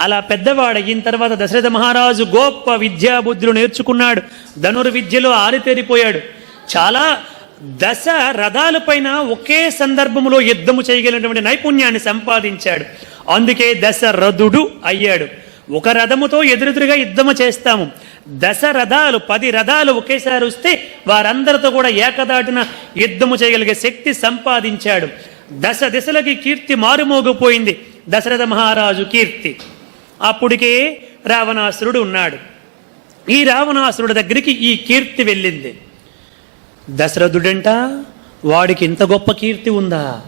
అలా పెద్దవాడు అయిన తర్వాత దశరథ మహారాజు గొప్ప విద్యాబుద్ధులు నేర్చుకున్నాడు. ధనుర్విద్యలో ఆరితేరిపోయాడు. చాలా దశ రథాలపైన ఒకే సందర్భంలో యుద్ధము చేయగలిగినటువంటి నైపుణ్యాన్ని సంపాదించాడు. అందుకే దశరథుడు అయ్యాడు. ఒక రథముతో ఎదురెదురుగా యుద్ధము చేస్తాము. దశ రథాలు పది రథాలు ఒకేసారి వస్తే వారందరితో కూడా ఏకదాటిన యుద్ధము చేయగలిగే శక్తి సంపాదించాడు. దశ దిశలకి కీర్తి మారుమోగిపోయింది. దశరథ మహారాజు కీర్తి. అప్పటికే రావణాసురుడు ఉన్నాడు. ఈ రావణాసురుడి దగ్గరికి ఈ కీర్తి వెళ్ళింది. దశరథుడంట వాడికి ఇంత గొప్ప కీర్తి ఉందా?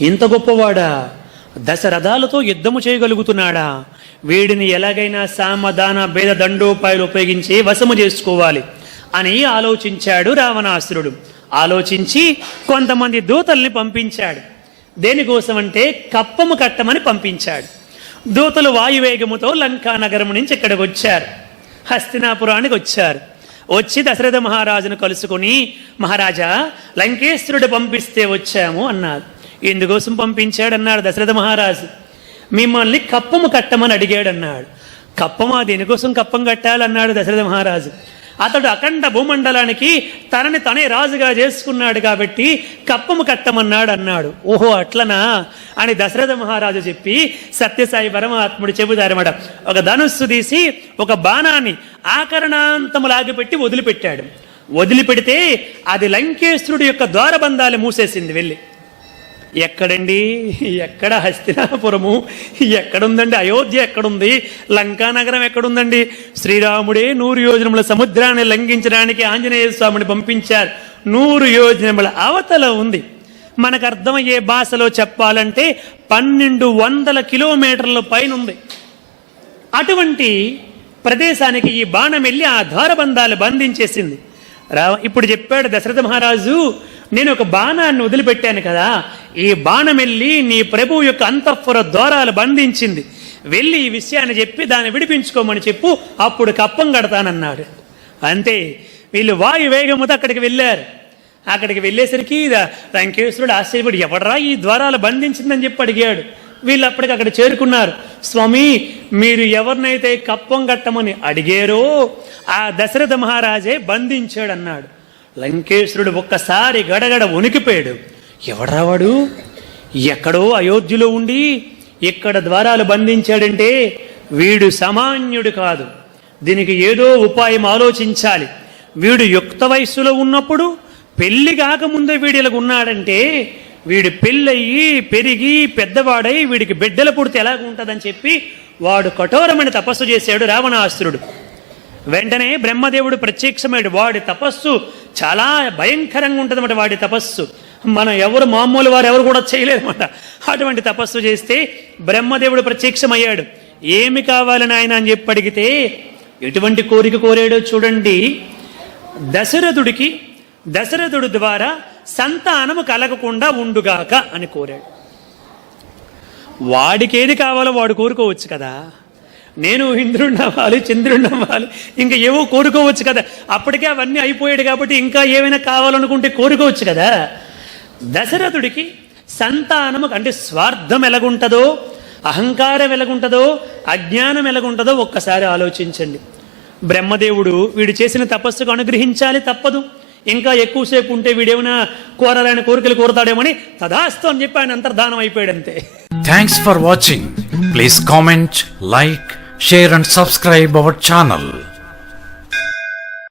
ఇంత గొప్పవాడా? దశరథాలతో యుద్ధము చేయగలుగుతున్నాడా? వీడిని ఎలాగైనా సామదాన భేద దండోపాయాలు ఉపయోగించి వశము చేసుకోవాలి అని ఆలోచించాడు రావణాసురుడు. ఆలోచించి కొంతమంది దూతల్ని పంపించాడు. దేనికోసమంటే కప్పము కట్టమని పంపించాడు. దూతలు వాయువేగముతో లంకా నగరం నుంచి ఇక్కడికి వచ్చారు. హస్తినాపురానికి వచ్చారు. వచ్చి దశరథ మహారాజును కలుసుకొని మహారాజా లంకేశ్వరుడు పంపిస్తే వచ్చాము అన్నారు. ఎందుకోసం పంపించాడన్నాడు దశరథ మహారాజు? మిమ్మల్ని కప్పము కట్టమని అడిగాడన్నాడు. కప్పమా దేనికోసం కప్పం కట్టాలన్నాడు దశరథ మహారాజు? అతడు అఖండ భూమండలానికి తనని తనే రాజుగా చేసుకున్నాడు కాబట్టి కప్పము కట్టమన్నాడు అన్నాడు ఓహో అట్లనా? అని దశరథ మహారాజు చెప్పి సత్యసాయి పరమాత్ముడు చెబుతారన్నమాట. ఒక ధనుస్సు తీసి ఒక బాణాన్ని ఆకరణాంతము లాగిపెట్టి వదిలిపెట్టాడు. వదిలిపెడితే అది లంకేశ్వరుడు యొక్క ద్వారబంధాలు మూసేసింది వెళ్ళి. ఎక్కడండి? ఎక్కడ హస్తినాపురము? ఎక్కడుందండి? అయోధ్య ఎక్కడుంది? లంకా నగరం ఎక్కడుందండి? శ్రీరాముడే నూరు యోజనముల సముద్రాన్ని లంఘించడానికి ఆంజనేయ స్వామిని పంపించారు. నూరు యోజనముల అవతల ఉంది. మనకు అర్థమయ్యే భాషలో చెప్పాలంటే పన్నెండు వందల కిలోమీటర్ల పైన ఉంది అటువంటి ప్రదేశానికి ఈ బాణం వెళ్ళి ఆ ద్వారబంధాలు బంధించేసింది. రా ఇప్పుడు చెప్పాడు దశరథ మహారాజు నేను ఒక బాణాన్ని వదిలిపెట్టాను కదా ఈ బాణం వెళ్ళి నీ ప్రభు యొక్క అంతఃపుర ద్వారాలు బంధించింది. వెళ్ళి ఈ విషయాన్ని చెప్పి దాన్ని విడిపించుకోమని చెప్పు అప్పుడు కప్పం కడతానన్నాడు. అంతే వీళ్ళు వాయు వేగముతో అక్కడికి వెళ్ళారు. అక్కడికి వెళ్ళేసరికి లంకేశ్వరుడు ఆశ్చర్యపడి ఎవడరా ఈ ద్వారాలు బంధించిందని చెప్పి అడిగాడు. వీళ్ళు అప్పటికి అక్కడ చేరుకున్నారు. స్వామి మీరు ఎవరినైతే కప్పం కట్టమని అడిగారో ఆ దశరథ మహారాజే బంధించాడు అన్నాడు లంకేశ్వరుడు ఒక్కసారి గడగడ వణికిపోయాడు. ఎవడరా వాడు? ఎక్కడో అయోధ్యలో ఉండి ఇక్కడ ద్వారాలు బంధించాడంటే వీడు సామాన్యుడు కాదు. దీనికి ఏదో ఉపాయం ఆలోచించాలి. వీడు యుక్త వయస్సులో ఉన్నప్పుడు పెళ్ళి కాకముందే వీడు ఇలాగ ఉన్నాడంటే వీడు పెళ్ళయి పెరిగి పెద్దవాడై వీడికి బిడ్డల పుడితే ఎలాగుంటుందని చెప్పి వాడు కఠోరమైన తపస్సు చేశాడు రావణాసురుడు. వెంటనే బ్రహ్మదేవుడు ప్రత్యక్షమైడు వాడి తపస్సు చాలా భయంకరంగా ఉంటుందన్నమాట వాడి తపస్సు. మనం ఎవరు మామూలు వారు ఎవరు కూడా చేయలేదన్నమాట అటువంటి తపస్సు చేస్తే బ్రహ్మదేవుడు ప్రత్యక్షమయ్యాడు. ఏమి కావాలని ఆయన అని చెప్పి అడిగితే ఎటువంటి కోరిక కోరాడో చూడండి. దశరథుడికి దశరథుడు ద్వారా సంతానము కలగకుండా ఉండుగాక అని కోరాడు. వాడికి ఏది కావాలో వాడు కోరుకోవచ్చు కదా. నేను ఇంద్రుడిని అవ్వాలి చంద్రుడిని అవ్వాలి ఇంకా ఏవో కోరుకోవచ్చు కదా. అప్పటికే అవన్నీ అయిపోయాడు కాబట్టి ఇంకా ఏమైనా కావాలనుకుంటే కోరుకోవచ్చు కదా. దశరథుడికి సంతానము అంటే స్వార్థం ఎలాగుంటుందో అహంకారం ఎలాగుంటుందో అజ్ఞానం ఎలాగుంటుందో ఒక్కసారి ఆలోచించండి. బ్రహ్మదేవుడు వీడు చేసిన తపస్సుకు అనుగ్రహించాలి తప్పదు. ఇంకా ఎక్కువసేపు ఉంటే వీడేమైనా కోరాలని కోరికలు కోరతాడేమని తదాస్తు అని చెప్పి ఆయన అంతర్ధానం అయిపోయాడంతే. Thanks for watching please comment like share and subscribe our channel.